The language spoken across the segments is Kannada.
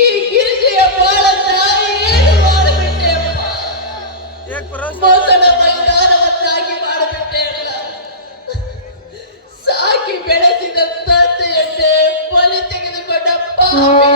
ಈ ಗಿರಿಜೆಯ ಬಾಳನ್ನ ಏನು ಮಾಡಿಬಿಟ್ಟೆಪ್ಪ. ಮೋಸದ ಮೈದಾನವನ್ನಾಗಿ ಮಾಡಿಬಿಟ್ಟೆ ಅಲ್ಲ. ಸಾಕಿ ಬೆಳೆಸಿದ ತಂದೆಯನ್ನೇ ಬಲಿ ತೆಗೆದುಕೊಂಡ ಪಾಪಿ.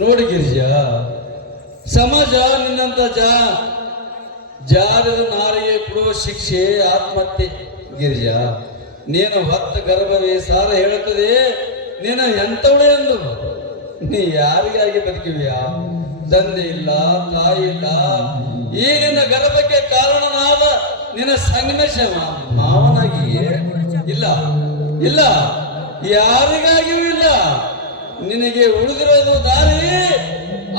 ನೋಡಿ ಗಿರಿಜಾ, ಸಮಾಜ ನಿನ್ನಂತ ಜಾರದ ನಾರಿಗೆ ಕೊಡುವ ಶಿಕ್ಷೆ ಆತ್ಮಹತ್ಯೆ. ಗಿರಿಜಾ, ನೀನು ಹೊತ್ತ ಗರ್ಭವೇ ಸಾರ ಹೇಳುತ್ತದೆ ನೀನು ಎಂತವಳೆ ಎಂದು. ನೀ ಯಾರಿಗಾಗಿ ಬದುಕಿವಿಯಾ? ತಂದೆ ಇಲ್ಲ, ತಾಯಿ ಇಲ್ಲ. ಈ ನಿನ್ನ ಗರ್ಭಕ್ಕೆ ಕಾರಣನಾದ ನಿನ್ನ ಸಂಗಮೇಶ ಮಾವನಾಗಿಯೇ ಇಲ್ಲ ಇಲ್ಲ, ಯಾರಿಗಾಗಿಯೂ ಇಲ್ಲ. ನಿನಗೆ ಉಳಿದಿರೋದು ದಾರಿ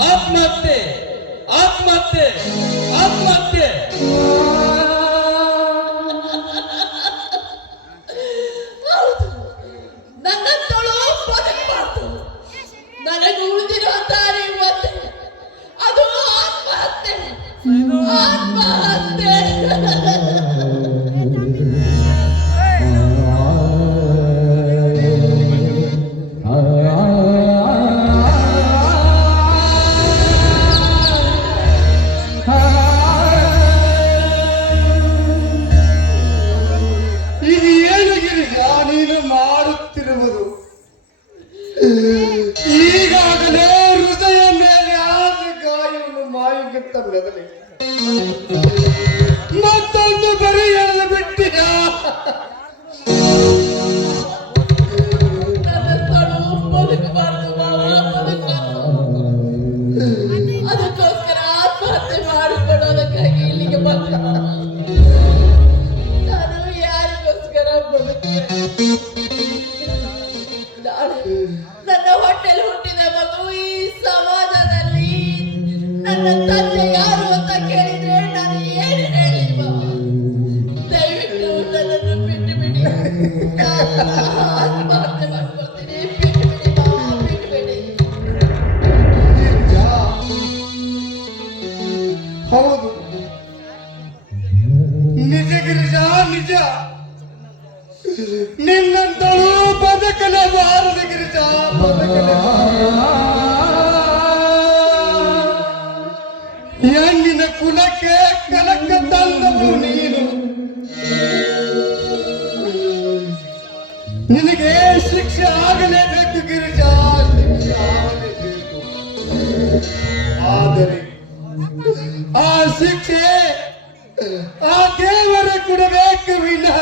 ಆತ್ಮಹತ್ಯೆ, ಆತ್ಮಹತ್ಯೆ, ಆತ್ಮಹತ್ಯೆ. ನನ್ನಂತಳು ಬದುಕಬಾರ್ದು. ನನಗೆ ಉಳಿದಿರೋ ದಾರಿ ಒಂದೇ, ಅದು ಆತ್ಮಹತ್ಯೆ, ಆತ್ಮಹತ್ಯೆ. ಈಗಾಗಲೇ ಹೃದಯ ಮೇಲೆ ಆದ ಗಾಯವನ್ನು ಮಾಯುಗತ್ತ ಮೆದಲಿ ಮತ್ತೊಂದು ಬರಿ ಎಳೆದು ಬಿಟ್ಟಿಯ. ಬದುಕಬಾರದು ಮಾವ, ಬದುಕಬಾರದು. ಅದಕ್ಕೋಸ್ಕರ ಆತ್ಮಹತ್ಯೆ ಮಾಡಿಕೊಳ್ಳೋದಕ್ಕಾಗಿ ಇಲ್ಲಿಗೆ ಬಂದ. ನಾನು ಯಾರಿಗೋಸ್ಕರ ಬದುಕಬೇಕು? ನನ್ನ ಹೊಟ್ಟೆಲಿ ಹುಟ್ಟಿದ ಮಗು ಈ ಸಮಾಜದಲ್ಲಿ ನನ್ನ ತಂದೆ ಯಾರು ಅಂತ ಕೇಳಿದ್ರೆ ನಾನು ಏನು ಹೇಳಿ? ದಯವಿಟ್ಟು ನನ್ನನ್ನು ಬಿಟ್ಟು ಬಿಡಿ. ಆತ್ಮಹತ್ಯೆ ಮಾಡ್ಕೊಳ್ತೀನಿ. ಬಿಟ್ಟು ಬಿಡಿ ಮಾವ, ಬಿಟ್ಟು ಬಿಡಿ. ಹೌದು, ನಿಜ ಗಿರಿಜಾ, ನಿಜ. ನಿನ್ನಂತಳು ಬದುಕಲೇಬಾರದು ಗಿರಿಜಾ, ಹೆಣ್ಣಿನ ಕುಲಕ್ಕೆ ಕಲಕ ತಂದವು ನೀನು. ನಿನಗೆ ಶಿಕ್ಷೆ ಆಗಲೇಬೇಕು ಗಿರಿಜಾ, ಶಿಕ್ಷೆ ಆಗಲೇಬೇಕು. ಆದರೆ ಆ ಶಿಕ್ಷೆ ಆ ದೇವರ ಕೊಡಬೇಕು ವಿನಃ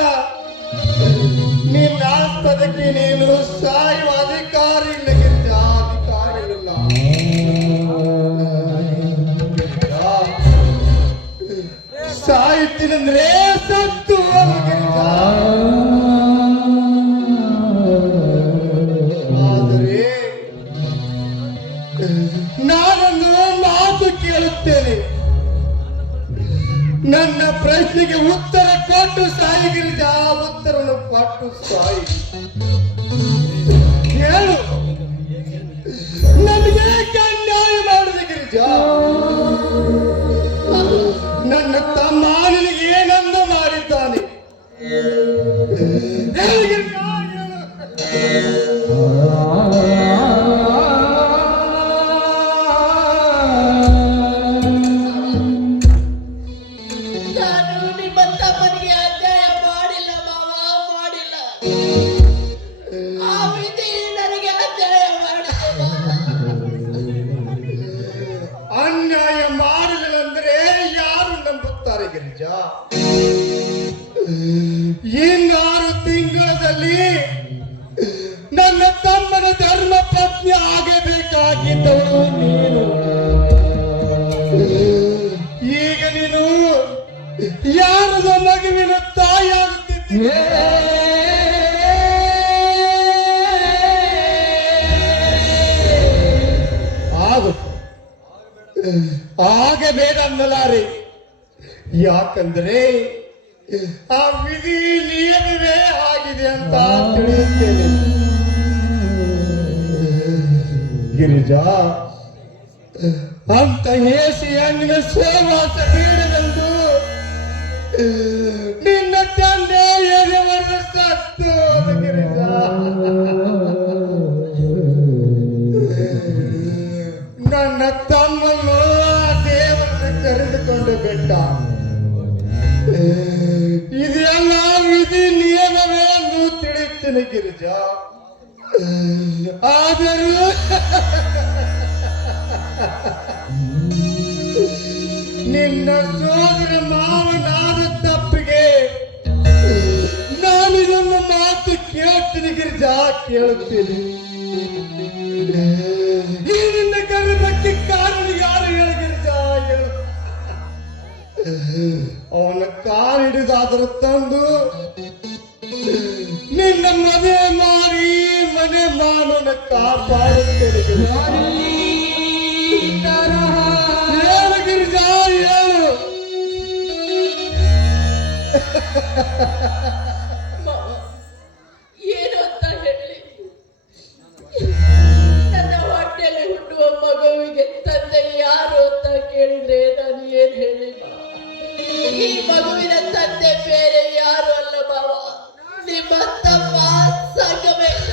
ನಿನ್ನ ಆಸ್ಪದಕ್ಕೆ ನೀನು ಸಾಯುವ ಅಧಿಕಾರ ಇಲ್ಲ ಗಿರಿಜಾ, ಅಧಿಕಾರ ಇಲ್ಲ. ಸಾಯುತ್ತೀನಂದ್ರೆ ಸತ್ತು ಗಿರಿಜಾ. ಆದರೆ ನಾನೊಂದು ಮಾತು ಕೇಳುತ್ತೇನೆ. ನನ್ನ ಪ್ರಶ್ನೆಗೆ ಉತ್ತರ ಕೊಟ್ಟು ಸಾಯಿ ಗಿರಿಜಾ, ಉತ್ತರವನ್ನು ಕೊಟ್ಟು ಸಾಯಿ. ಹೇಳು, ನನಗೆ ಅನ್ಯಾಯ ಮಾಡಿದ ಗಿರಿಜಾ. ನನ್ನ ತಮ್ಮ ನಿನಗೆ ಏನನ್ನು ಮಾಡಿದ್ದಾನೆ? ಹೇಳು ಗಿರಿಜಾ, ಹೇಳು. ಅನ್ಯಾಯ ಮಾಡಲಿಲ್ಲಂದ್ರೆ ಯಾರು ನಂಬುತ್ತಾರೆ ಗಿರಿಜಾ? ಇನ್ನಾರು ತಿಂಗಳಲ್ಲಿ ನನ್ನ ತಮ್ಮನ ಧರ್ಮ ಪತ್ನಿ ಆಗಬೇಕಾಗಿದ್ದವಳು ನೀನು. ಯಾರದ ಮಗುವಿನ ತಾಯಿಯಾಗುತ್ತಿದ್ದೆ. ಆಗಬೇಡ ಅನ್ನಲಾರೆ. ಯಾಕಂದ್ರೆ ಆ ವಿಧಿ ನಿಯಮವೇ ಆಗಿದೆ ಅಂತ ತಿಳಿಯುತ್ತೇನೆ. ಗಿರಿಜಾ, ಅಂತ ಹೇಸಿ ಹಣ್ಣಿನ ಸೋವಾಸ ನೀಡದಂದು ನಿನ್ನ ತಂದೆ ಎದೆವರೆದ ಸತ್ತು. ಗಿರಿಜಾ, ನನ್ನ ತಮ್ಮನ್ನು ದೇವರನ್ನು ಕರೆದುಕೊಂಡು ಬಿಟ್ಟ. ಇದೆಲ್ಲ ವಿಧಿ ನಿಯಮವೇ ಎಂದು ತಿಳಿಯುತ್ತೇನೆ ಗಿರಿಜಾ. ಆದರೂ ನಿನ್ನ ಸೋದರ ಮಾವನಾದ ತಪ್ಪಿಗೆ ನಾನು ಇದನ್ನು ಮಾತು ಕೇಳ್ತೀನಿ ಗಿರಿಜಾ, ಕೇಳುತ್ತೇನೆ. ಈ ನಿನ್ನ ಗರ್ಭಕ್ಕೆ ಕಾರಣ ಯಾರು ಹೇಳು ಗಿರಿಜಾ, ಹೇಳು. ಅವನ ಕಾಲು ಹಿಡಿದಾದರೂ ತಂದು ನಿನ್ನ ಮದುವೆ ಮಾಡಿ ಮನೆ ಮಾನವನ ಕಾಪಾಡುತ್ತೇನೆ. ಹೇಳು ಗಿರಿಜಾ, ಹೇಳು. ಮಾವ, ಏನು ಅಂತ ಹೇಳಿ? ನನ್ನ ಹೊಟ್ಟೆಯಲ್ಲಿ ಹುಟ್ಟುವ ಮಗುವಿಗೆ ತಂದೆ ಯಾರು ಅಂತ ಕೇಳಿದ್ರೆ ನಾನು ಏನ್ ಹೇಳಿ ಮಾವ? ಈ ಮಗುವಿನ ತಂದೆ ಬೇರೆ ಯಾರು ಅಲ್ಲ ಮಾವ, ನಿಮ್ಮ ತಮ್ಮ ಸಂಗಮೇಶ.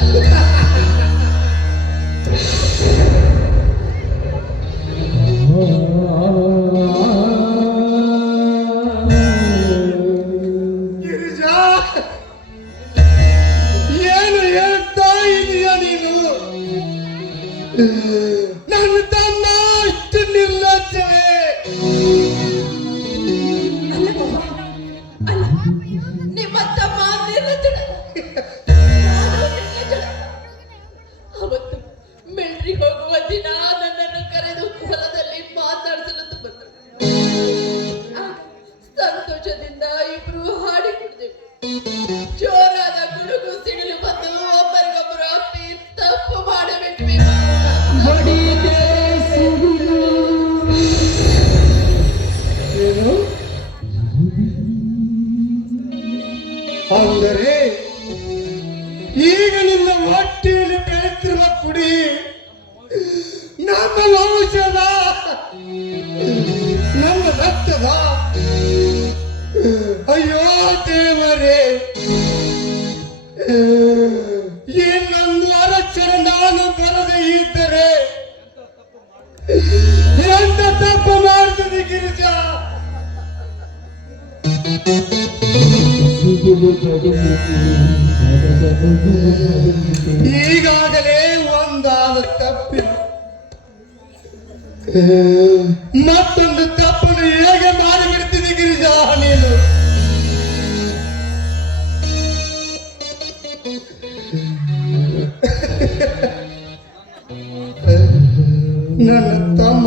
ಗಿರಿಜಾ, ಏನು ಹೇಳ್ತಾ ಇದೀಯ ನೀನು? ನನ್ನ ತಮ್ಮ ಇಷ್ಟು ನಿರ್ಲಜ್ಜವೇ? ಅಲ್ಲ ಮಾವ, ಅಲ್ಲ, ನಿಮ್ಮ ತಮ್ಮ ನಿರ್ಲಜ್ಜನ. ನಾನು ನಿರ್ಲಜ್ಜನ. ಅವತ್ತು ಮಿಲ್ಟ್ರಿಗೆ ಹೋಗುವ ದಿನ ನನ್ನನ್ನು ಕರೆದು ಹೊಲದಲ್ಲಿ ಮಾತಾಡಿಸಲು ಬಂದರು. ಆಗ ಸಂತೋಷದಿಂದ ಇಬ್ರು ಹಾಡಿ ಕುಡಿದೆವು. ಜೋರಾದ ಗುಡುಗು ಸಿಡಿಲು ಬಂದು ಒಬ್ಬರಿಗೊಬ್ಬರು ಅಪ್ಪಿ ತಪ್ಪು ಮಾಡಿಬಿಟ್ವಿ. ಏನು ಅಂದರೆ ಈಗ ನಿನ್ನ ಹೊಟ್ಟೆಯಲ್ಲಿ ಬೆಳೆತಿರುವ ಕುಡಿ ನಮ್ಮ ವಂಶದ, ನಮ್ಮ ರಕ್ತದ. ಅಯ್ಯೋ ದೇವರೇ, ಇನ್ನೊಂದು ಅರಕ್ಷರ ನಾನು ಬರದೇ ಇದ್ದರೆ ಎಂತ ತಪ್ಪು ಮಾಡ್ತೀನಿ ಗಿರಿಜಾ. ಈಗಾಗಲೇ ಒಂದಾದ ತಪ್ಪಿ ಮತ್ತೊಂದು ತಪ್ಪನ್ನು ಹೇಗೆ ಮಾಡಿಬಿಡ್ತೀನಿ ಗಿರಿಜಾ ನೀನು? ನನ್ನ ತಮ್ಮ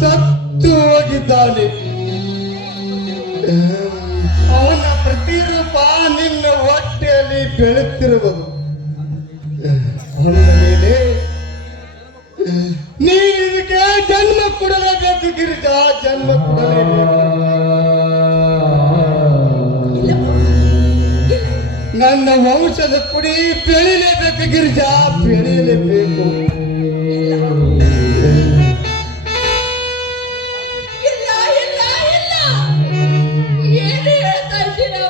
ಸತ್ತು ಹೋಗಿದ್ದಾನೆ. ಅವನ ಪ್ರತಿರೂಪ ನಿನ್ನ ಹೊಟ್ಟೆಯಲ್ಲಿ ಬೆಳೆತಿರುವುದು. ಅವನ ಮೇಲೆ ನೀನು ಇದಕ್ಕೆ ಜನ್ಮ ಕೊಡಲೇಬೇಕು ಗಿರಿಜಾ, ಜನ್ಮ ಕೊಡಲೇಬೇಕು. ನನ್ನ ವಂಶದ ಕುಡಿ ಬೆಳಿಲೇಬೇಕು ಗಿರಿಜಾ, ಬೆಳಿಲೇಬೇಕು. ಇಲ್ಲ ಇಲ್ಲ ಇಲ್ಲ, ಏನು ಹೇಳ್ತಾ ಇದ್ದೀರಾ?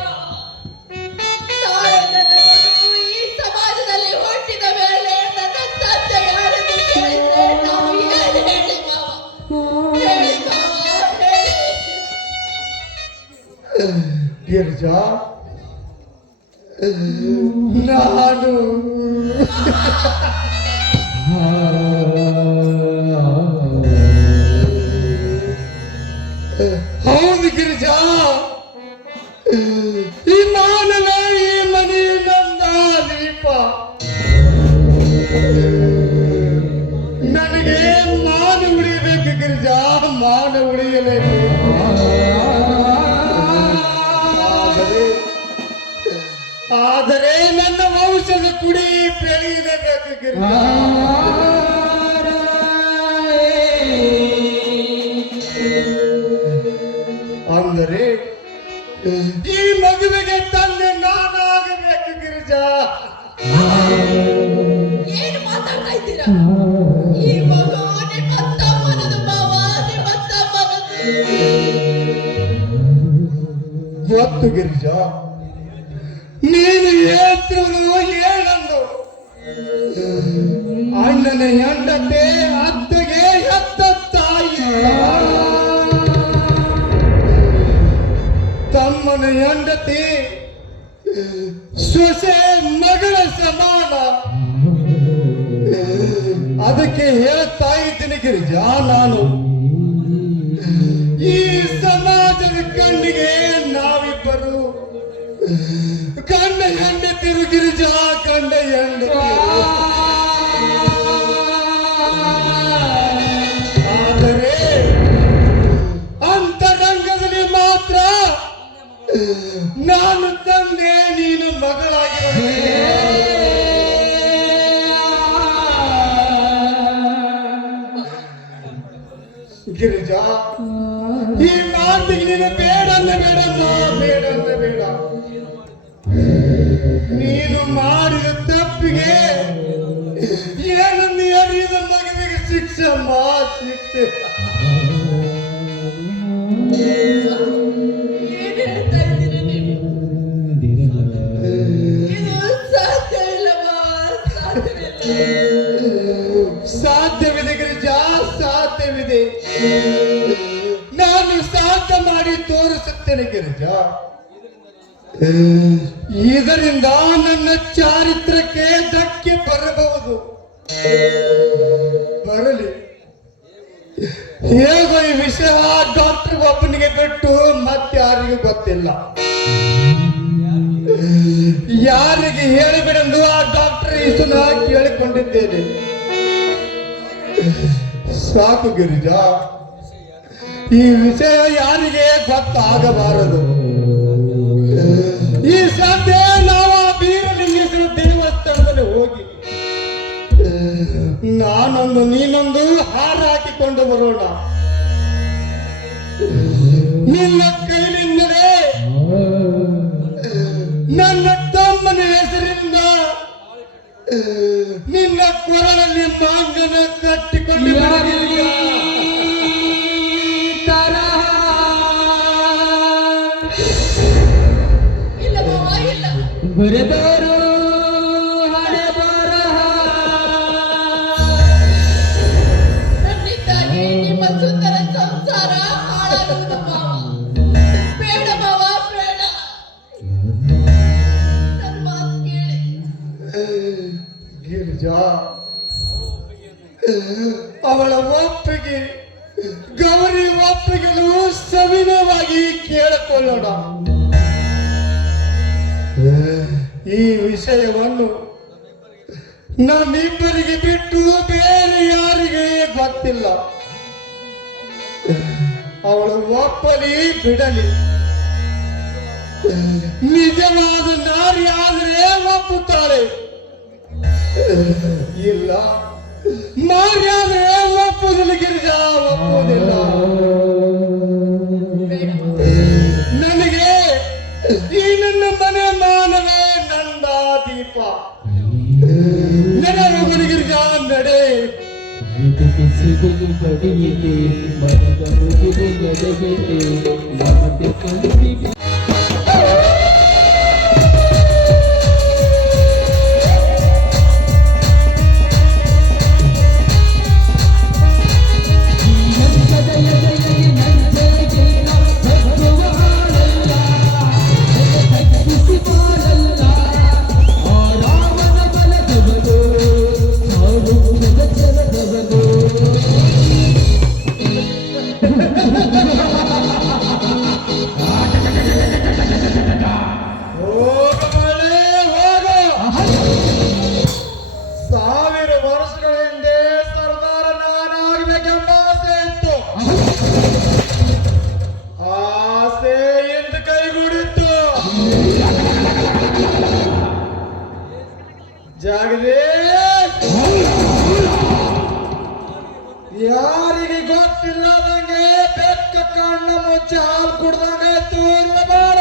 ನಾಳೆ ನನ್ನ ಮಗು ಈ ಸಮಾಜದಲ್ಲಿ ಹುಟ್ಟಿದ ಮೇಲೆ ನನ್ನ ತಂದೆ ಯಾರನ್ನು ಕೇಳಿದ್ರೆ ನಾವು ಏನು ಹೇಳಿ ಮಾವ? ಹೇಳಿ ಮಾವ, ಹೇಳಿ. ಗಿರಿಜಾ, ನಾನು ಹೌದು ಗಿರಿಜಾ, ಈ ಮಾನವೇ ಈ ಮನೆ ನಂದ ದೀಪ. ನನಗೆ ಮಾನ ಉಳಿಯಬೇಕು ಗಿರಿಜಾ, ಮಾನ ಉಳಿಯಲೇಬೇಕು. ತಿಳಿಯಲೇಬೇಕು ಗಿರಿಜಾ. ಅಂದರೆ ಈ ಮಗುವಿಗೆ ತಂದೆ ನಾನಾಗಬೇಕು ಗಿರಿಜಾ. ಏನು ಮಾತಾಡ್ತಾ ಇದ್ದೀರಾ? ಈ ಮಗು ನಿಮ್ಮ ತಮ್ಮನದು ಮಾವ, ನಿಮ್ಮ ತಮ್ಮನದು. ಗೊತ್ತು ಗಿರಿಜಾ, ನೀನು ಹೇಳ್ತಿರುವುದು ಏನಂದು ಅಣ್ಣನ ಹೆಂಡತೆ ಅತ್ತೆಗೆ ಹೆತ್ತ ತಾಯಿ, ತಮ್ಮನ ಹೆಂಡತಿ ಸೊಸೆ ಮಗಳ ಸಮಾನ. ಅದಕ್ಕೆ ಹೇಳ್ತಾ ಇದ್ದೀನಿ ಗಿರಿಜಾ, ನಾನು ಈ ಸಮಾಜದ ಕಣ್ಣಿಗೆ ನಾವಿಬ್ಬರು ಕಂಡ ಹೆಂಡತಿರು ಗಿರಿಜಾ, ಕಂಡ ಹೆಂಡತಿ. ಆದರೆ ಅಂತರಂಗದಲ್ಲಿ ಮಾತ್ರ ನಾನು ತಂದೆ, ನೀನು ಮಗಳಾಗಿರಬೇಕು. ಗಿರಿಜಾ, ಈ ಮಾತಿಗೆ ನೀನು ಬೇಡ ಅಂದ್ರೆ ಬೇಡಮ್ಮ, ಬೇಡ ಅಂದ್ರೆ ಬೇಡ. ನೀನು ಮಾಡಿದ ತಪ್ಪಿಗೆ ಏನನ್ನು ಅರಿಯದ ಮಗುವಿಗೆ ಶಿಕ್ಷೆ ಅಮ್ಮ, ಶಿಕ್ಷೆ. ಏನ್ ಹೇಳ್ತಾ ಇದ್ದೀರಿ ನೀವು? ಇದು ಸಾಧ್ಯವಿಲ್ಲವಾ? ಸಾಧ್ಯವಿಲ್ಲ. ಸಾಧ್ಯವಿದೆ ಗಿರಿಜಾ, ಸಾಧ್ಯವಿದೆ. ನಾನು ಸಾಧ್ಯ ಮಾಡಿ ತೋರಿಸುತ್ತೇನೆ ಗಿರಿಜಾ. ಇದರಿಂದ ನನ್ನ ಚಾರಿತ್ರಕ್ಕೆ ಧಕ್ಕೆ ಬರಬಹುದು. ಬರಲಿ. ಹೇಗೋ ಈ ವಿಷಯ ಡಾಕ್ಟರ್ ಒಬ್ಬನಿಗೆ ಬಿಟ್ಟು ಮತ್ತೆ ಯಾರಿಗೂ ಗೊತ್ತಿಲ್ಲ. ಯಾರಿಗೆ ಹೇಳಿಬಿಡೆಂದು ಆ ಡಾಕ್ಟರ್ ಈಸನ ಕೇಳಿಕೊಂಡಿದ್ದೇನೆ. ಸಾಕು ಗಿರಿಜಾ, ಈ ವಿಷಯ ಯಾರಿಗೆ ಗೊತ್ತಾಗಬಾರದು. ಈ ಸಂತೆ ನಾವು ಆ ಬೀರಲಿಂಗೇಶ್ವರ ದೇವಸ್ಥಾನದಲ್ಲಿ ಹೋಗಿ ನಾನೊಂದು ನೀನೊಂದು ಹಾರ ಹಾಕಿಕೊಂಡು ಬರೋಣ. ನಿನ್ನ ಕೈಲಿಂದಲೇ ನನ್ನ ತಮ್ಮನ ಹೆಸರಿಂದ ನಿನ್ನ ಕೊರಳಲ್ಲಿ ಮಾಂಗನ ಕಟ್ಟಿಕೊಂಡು ಇಲ್ಲ ಮಾವ, ಇಲ್ಲ. ಬರೆದರು ಹಣೆ ಬರಹ ನನ್ನಿಂದಾಗಿ ನಿಮ್ಮ ಸುಂದರ ಸಂಸಾರ ಹಾಳಾಗುವುದು ಮಾವ. ಬೇಡ ಮಾವ, ಬೇಡ. ನನ್ನ ಮಾತು ಕೇಳಿ. ಗಿರಿಜಾ, ಅವಳ ಒಪ್ಪಿಗೆ, ಗೌರಿ ಒಪ್ಪಿಗೆನು ಸವಿನಯವಾಗಿ ಕೇಳಿಕೊಳ್ಳೋಣ. ಈ ವಿಷಯವನ್ನು ನಮ್ಮಿಬ್ಬರಿಗೆ ಬಿಟ್ಟು ಬೇರೆ ಯಾರಿಗೆ ಗೊತ್ತಿಲ್ಲ. ಅವಳು ಒಪ್ಪಲಿ ಬಿಡಲಿ. ನಿಜವಾದ ನಾರಿ ಆದರೆ ಒಪ್ಪುತ್ತಾಳೆ, ಇಲ್ಲ ಮಾರಿ ಆದರೆ ಒಪ್ಪುವುದಿಲ್ಲ ಗಿರಿಜಾ, ಒಪ್ಪುವುದಿಲ್ಲ. ನನಗೆ ಈ ನನ್ನ ಮನೆ ಮಾನವೇ ನನ್ನ ದೀಪ. ನಡೆ ಗಿರಿಜಾ, ನಡೆ. ಸಿಗಲು ಬಡಿಯಿದೆ ಮರದ ಮುಗಿದು ನಡೆಯಿದೆ ಮನದೆ ಕಂಡಿದೆ. ಮಚ್ಚ ಹಾಲು ಕುಡ್ದಂಗಾಯ್ತು ಬಾಳ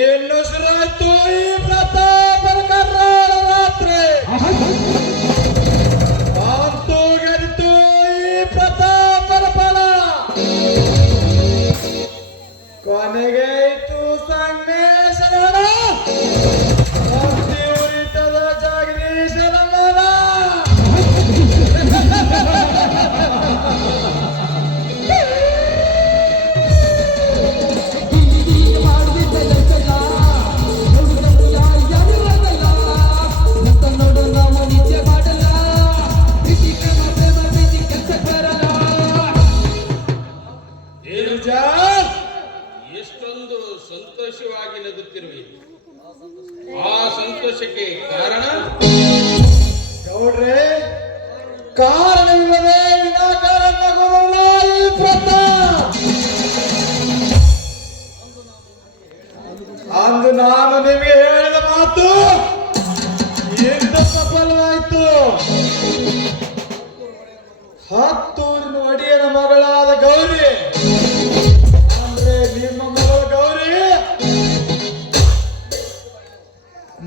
ಏನು ಶುರುವಾಯ್ತು ಈ ಪ್ರತಾಪನ ಕರಾಳ ರಾತ್ರಿ ಅಂತೂ ಗೆದ್ದಿತು ಈ ಪ್ರತಾಪನ ಫಲ ಕೊನೆಗೆ ಇತ್ತು ಸಂಗಮೇಶನ ಭಕ್ತಿ ಉರಿತದ ಜಗದೀಶನ ಮನ ಎಷ್ಟೊಂದು ಸಂತೋಷವಾಗಿ ನಗುತ್ತಿರುವೆ. ಆ ಸಂತೋಷಕ್ಕೆ ಕಾರಣ ಗೌಡ್ರೆ ಕಾರಣವಿಲ್ಲದೆ ವಿನಾಕಾರಣ ನಗುವುದಲ್ಲ ಈ ಪ್ರತಾಪ್. ಅಂದು ನಾನು ನಿಮಗೆ ಹೇಳಿದ ಮಾತು ಎಂದು ಸಫಲವಾಯಿತು. ಹತ್ತೂರಿನ ಒಡೆಯನ ಮಗಳಾದ ಗೌರಿ ಅಂದ್ರೆ ನಿಮ್ಮ ಮಗಳು ಗೌರಿ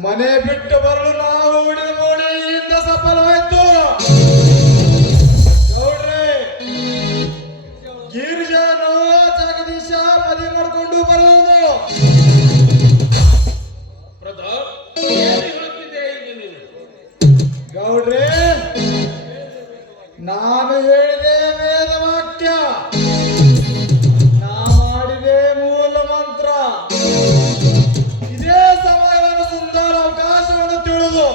ಮನೆ ಬಿಟ್ಟು ಬರಲು ನಾವು ಹುಡಿದ ಮೋಡಿಯಿಂದ ಸಫಲವಾಯಿತು. ಗೌಡ್ರೆ ಗಿರಿಜಾನು ಜಗದೀಶ ಮದುವೆ ಮಾಡಿಕೊಂಡು ಬರುವುದು. ಪ್ರತಾಪ್ ಏನು ಹೇಳುತ್ತಿದೆ ಈಗ ನೀನು? ಗೌಡ್ರೆ ನಾನು ಹೇಳಿದೆ ವೇದ ವಾಕ್ಯ, ನಾ ಮಾಡಿದೆ ಮೂಲ ಮಂತ್ರ. ಇದೇ ಸಮಯವನ್ನು ಸುಂದರ ಅವಕಾಶವನ್ನು ತಿಳಿದು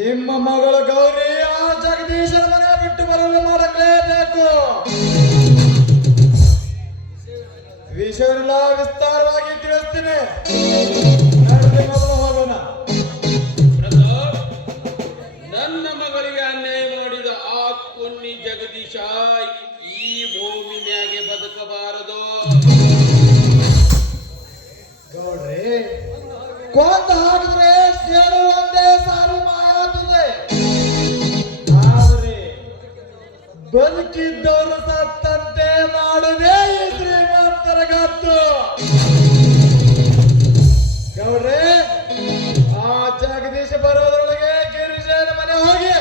ನಿಮ್ಮ ಮಗಳು ಗೌರಿ ಆ ಜಗದೀಶನ ಮನೆ ಬಿಟ್ಟು ಬರಲು ಮಾಡಲೇಬೇಕು. ವಿಷಯವೆಲ್ಲ ವಿಸ್ತಾರವಾಗಿ ತಿಳಿಸ್ತೀನಿ. ನಡೆದು ಮೊದಲು ಹೋಗೋಣ. ಪ್ರತಾಪ್, ನನ್ನ ಮಗಳಿಗೆ ಅನ್ಯಾಯ ಮಾಡಿದ ಆ ಕೊನ್ನಿ ಜಗದೀಶ ಈ ಭೂಮಿ ಮ್ಯಾಗೆ ಬದುಕಬಾರದು. ಗೌಡ್ರೆ ಕೊಂದು ಹಾಕಿದ್ರೆ ಸೇಡು ಒಂದೇ ಸಾರಿ ಮಾಯಾಗ್ತದೆ. ಆದರೆ ಬದುಕಿದ್ದವರು ಸತ್ತಂತೆ ಮಾಡುವುದೇ ಈ ಶ್ರೀಮಂತರ ಗತ್ತು. ಗೌಡ್ರೆ ಆ ಜಗದೀಶ ಬರೋದ್ರೊಳಗೆ ಗಿರಿಜನ ಮನೆ ಹೋಗಿ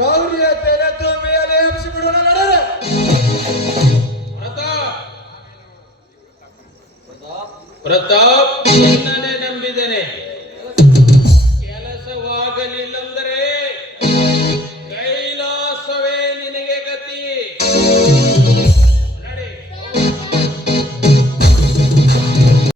ಗೌರಿಯ ತೆರೆ ತುಂಬಿಯಲ್ಲಿ ಎಬ್ಸಿ ಬಿಡೋಣ ನಡೆರೆ. ಪ್ರತಾಪ್, ನಿನ್ನನ್ನೇ ನಂಬಿದ್ದೇನೆ.